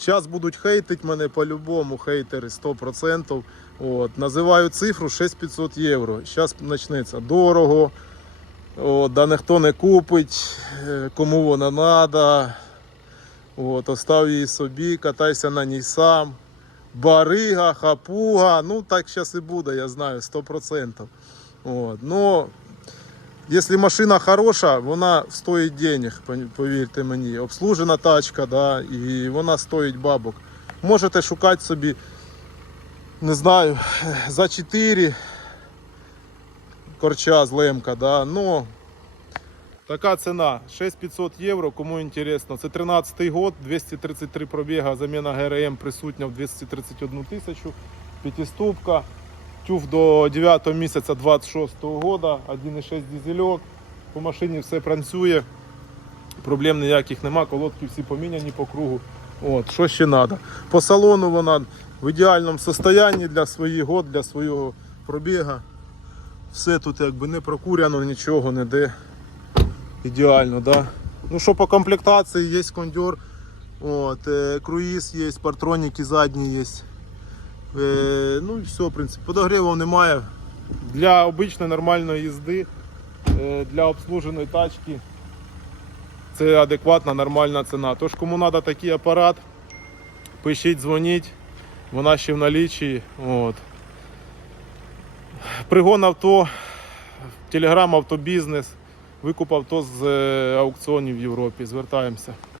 Зараз будуть хейтити мене по-любому, хейтери 100%. От, називаю цифру 6500 євро. Зараз почнеться дорого. От, да ніхто не купить, е, кому вона треба. От, остав її собі, катайся на ній сам. Барига, хапуга, ну так зараз і буде, я знаю, 100%. От, но Якщо машина хороша, вона стоїть денег, повірте мені. Обслужена тачка, да, і вона стоїть бабок. Можете шукати собі, не знаю, за 4 корча з лемка, да, ну, така ціна 6500 євро, кому інтересно. Це 13 й год, 233 пробіга, заміна ГРМ присутня в 231 тисячу, п'ятиступка. Тюф до 9 місяця 26 года, 1,6 дизельок. По машині все працює. Проблем ніяких нема, колодки всі поміняні по кругу. От, що ще треба. По салону вона в ідеальному стані для своїх год, для свого пробіга. Все тут якби не прокуряно, нічого не де. Ідеально, да? Ну що по комплектації, є кондьор, от, е, круїз є, партроніки задні є. Е, ну і все, в принципі, подогрівів немає. Для обичної нормальної їзди, е, для обслуженої тачки це адекватна нормальна ціна. Тож кому треба такий апарат, пишіть, дзвоніть, вона ще в налічі. От. Пригон авто, телеграм автобізнес, викуп авто з е, аукціонів в Європі. Звертаємося.